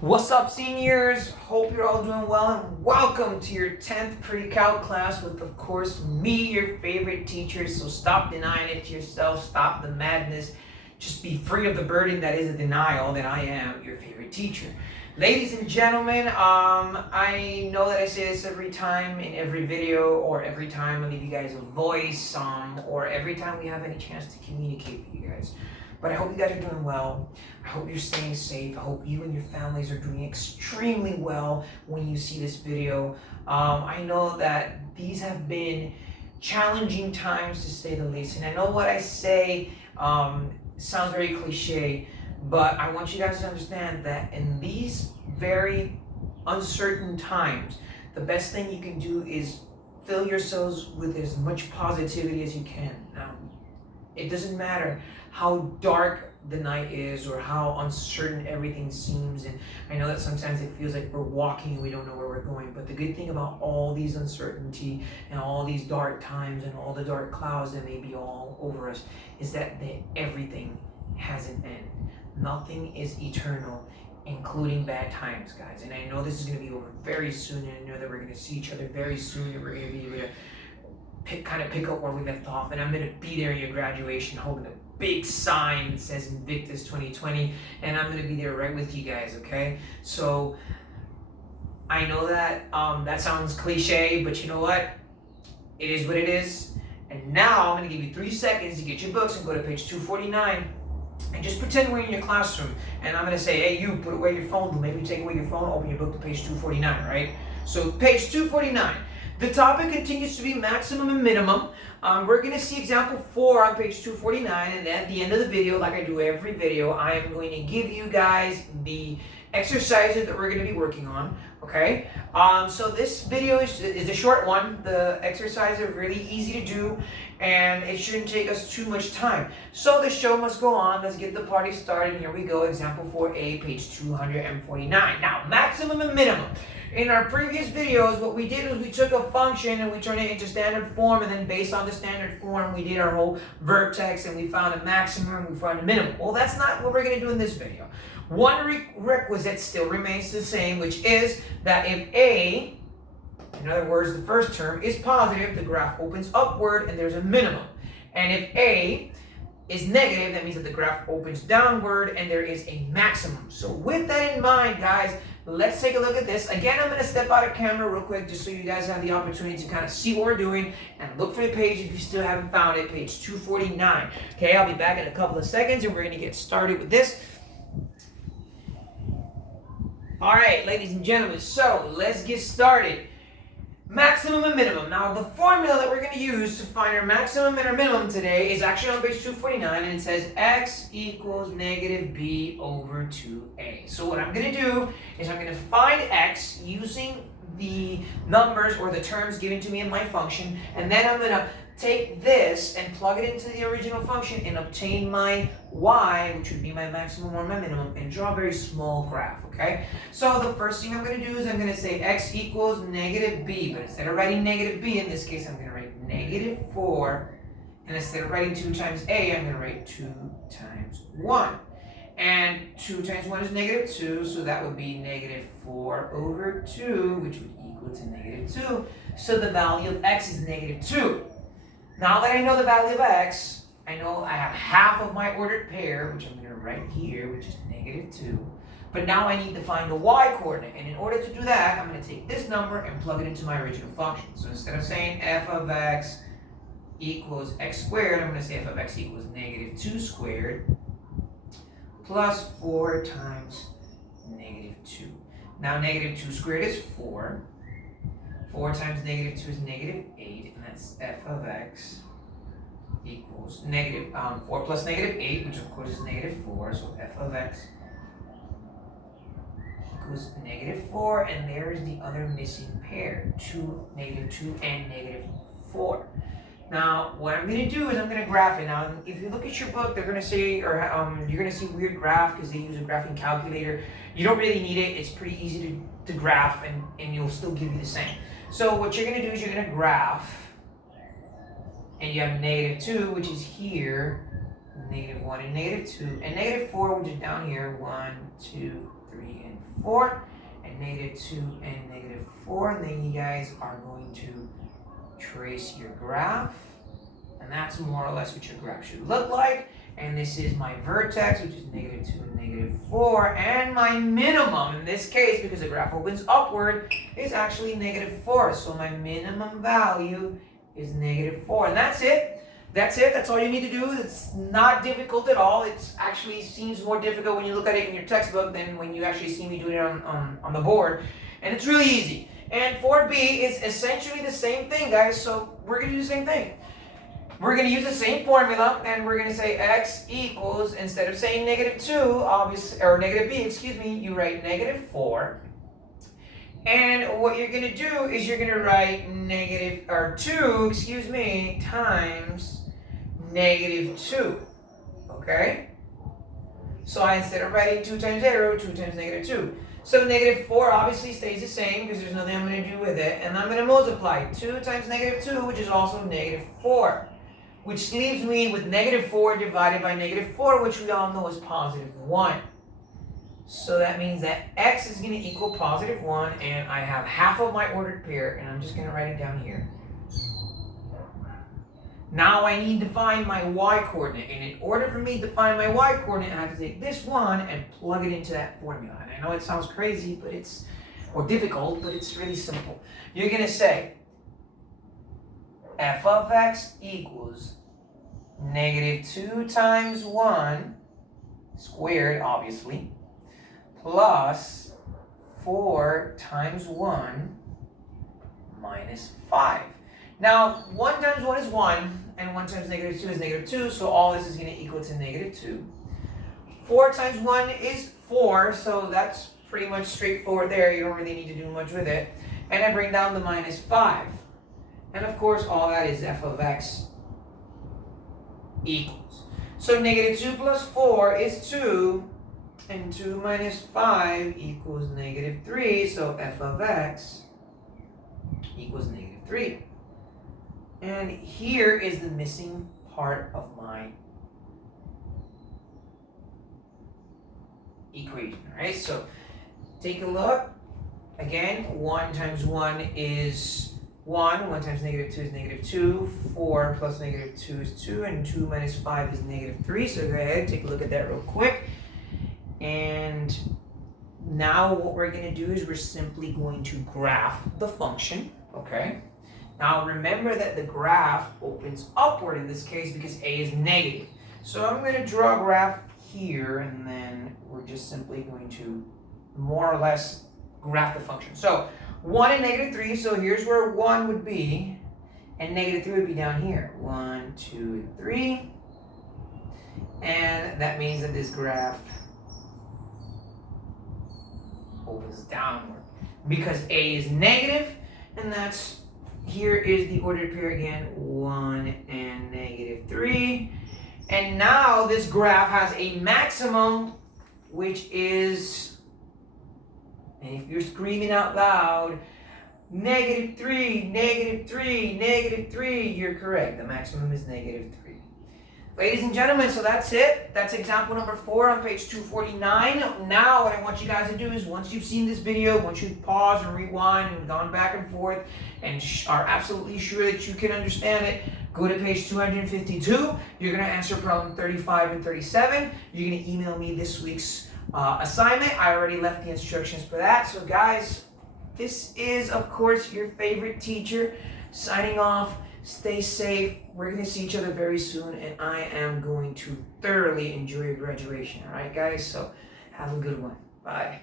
What's up, seniors? Hope you're all doing well and welcome to your 10th pre-calc class with, of course, me, your favorite teacher. So stop denying it to yourself, stop the madness, just be free of the burden that is a denial that I am your favorite teacher. Ladies and gentlemen, I know that I say this every time in every video or every time I leave you guys a voice or every time we have any chance to communicate with you guys. But I hope you guys are doing well. I hope you're staying safe. I hope you and your families are doing extremely well when you see this video. I know that these have been challenging times to say the least. And I know what I say sounds very cliche, but I want you guys to understand that in these very uncertain times, the best thing you can do is fill yourselves with as much positivity as you can. Now, it doesn't matter how dark the night is or how uncertain everything seems. And I know that sometimes it feels like we're walking and we don't know where we're going. But the good thing about all these uncertainty and all these dark times and all the dark clouds that may be all over us is that everything has an end. Nothing is eternal, including bad times, guys. And I know this is going to be over very soon. And I know that we're going to see each other very soon. And we're going to be able to pick up where we left off. And I'm going to be there in your graduation holding a big sign that says Invictus 2020, and I'm going to be there right with you guys, okay? So I know that that sounds cliche, but you know what? It is what it is. And now I'm going to give you 3 seconds to get your books and go to page 249 and just pretend we're in your classroom. And I'm going to say, hey, you, put away your phone. Maybe you take away your phone, open your book to page 249, right? So page 249. The topic continues to be maximum and minimum. We're going to see example 4 on page 249, and at the end of the video, like I do every video, I am going to give you guys the exercises that we're going to be working on, okay? So this video is a short one. The exercises are really easy to do, and it shouldn't take us too much time. So the show must go on. Let's get the party started. Here we go, example 4A, page 249. Now, maximum and minimum. In our previous videos, what we did was we took a function and we turned it into standard form, and then based on the standard form, we did our whole vertex and we found a maximum and we found a minimum. Well, that's not what we're going to do in this video. One requisite still remains the same, which is that if A, in other words, the first term is positive, the graph opens upward and there's a minimum. And if A is negative, that means that the graph opens downward and there is a maximum. So with that in mind, guys, let's take a look at this. Again, I'm going to step out of camera real quick just so you guys have the opportunity to kind of see what we're doing and look for the page if you still haven't found it, page 249. Okay, I'll be back in a couple of seconds and we're going to get started with this. All right, ladies and gentlemen, so let's get started. Maximum and minimum. Now, the formula that we're going to use to find our maximum and our minimum today is actually on page 249, and it says x equals negative b over 2a. So what I'm going to do is I'm going to find x using the numbers or the terms given to me in my function, and then I'm going to take this and plug it into the original function and obtain my y, which would be my maximum or my minimum, and draw a very small graph, okay? So the first thing I'm going to do is I'm going to say x equals negative b, but instead of writing negative b, in this case I'm going to write negative 4, and instead of writing 2 times a, I'm going to write 2 times 1. And 2 times 1 is negative 2, so that would be negative 4 over 2, which would equal to negative 2. So the value of x is negative 2. Now that I know the value of x, I know I have half of my ordered pair, which I'm going to write here, which is negative 2. But now I need to find the y coordinate. And in order to do that, I'm going to take this number and plug it into my original function. So instead of saying f of x equals x squared, I'm going to say f of x equals negative 2 squared plus 4 times negative 2. Now negative 2 squared is 4. 4 times negative 2 is negative 8, and that's f of x equals negative 4 plus negative 8, which of course is negative 4, so f of x equals negative 4, and there is the other missing pair, negative 2 and negative 4. Now, what I'm going to do is I'm going to graph it. Now, if you look at your book, they're going to say, or you're going to see weird graph because they use a graphing calculator. You don't really need it. It's pretty easy to graph, and you'll still give you the same. So what you're going to do is you're going to graph, and you have negative 2, which is here, negative 1 and negative 2, and negative 4, which is down here, 1, 2, 3, and 4, and negative 2 and negative 4, and then you guys are going to trace your graph, and that's more or less what your graph should look like. And this is my vertex, which is negative 2 and negative 4, and my minimum in this case, because the graph opens upward, is actually negative 4. So my minimum value is negative 4, and that's it. That's it. That's all you need to do. It's not difficult at all. It actually seems more difficult when you look at it in your textbook than when you actually see me doing it on the board. And it's really easy. And 4b is essentially the same thing, guys. So we're going to do the same thing. We're going to use the same formula, and we're going to say x equals, instead of saying negative 2, obviously, or negative b, excuse me, you write negative 4. And what you're going to do is you're going to write 2, times negative 2, okay? So instead of writing 2 times 0, 2 times negative 2. So negative 4 obviously stays the same because there's nothing I'm going to do with it. And I'm going to multiply 2 times negative 2, which is also negative 4. Which leaves me with negative 4 divided by negative 4, which we all know is positive 1. So that means that x is going to equal positive 1, and I have half of my ordered pair, and I'm just going to write it down here. Now I need to find my y-coordinate, and in order for me to find my y-coordinate, I have to take this one and plug it into that formula. And I know it sounds crazy, but or difficult, but it's really simple. You're going to say f of x equals negative 2 times 1 squared, obviously, plus 4 times 1 minus 5. Now, 1 times 1 is 1, and 1 times negative 2 is negative 2, so all this is going to equal to negative 2. 4 times 1 is 4, so that's pretty much straightforward there. You don't really need to do much with it. And I bring down the minus 5. And of course, all that is f of x equals. So negative 2 plus 4 is 2, and 2 minus 5 equals negative 3, so f of x equals negative 3. And here is the missing part of my equation, all right? So take a look. Again, 1 times 1 is 1. 1 times negative 2 is negative 2. 4 plus negative 2 is 2. And 2 minus 5 is negative 3. So go ahead and take a look at that real quick. And now what we're going to do is we're simply going to graph the function, okay? Now remember that the graph opens upward in this case because a is negative. So I'm going to draw a graph here, and then we're just simply going to more or less graph the function. So 1 and negative 3, so here's where 1 would be, and negative 3 would be down here. 1, 2, and 3. And that means that this graph opens downward because a is negative, and that's, here is the ordered pair again, 1 and negative 3. And now this graph has a maximum, which is, and if you're screaming out loud, negative 3, negative 3, negative 3, you're correct. The maximum is negative 3. Ladies and gentlemen, so that's it. That's example number 4 on page 249. Now what I want you guys to do is, once you've seen this video, once you've paused and rewind and gone back and forth and are absolutely sure that you can understand it, go to page 252. You're going to answer problem 35 and 37. You're going to email me this week's assignment. I already left the instructions for that. So guys, this is, of course, your favorite teacher signing off. Stay safe. We're going to see each other very soon, and I am going to thoroughly enjoy your graduation. All right, guys? So have a good one. Bye.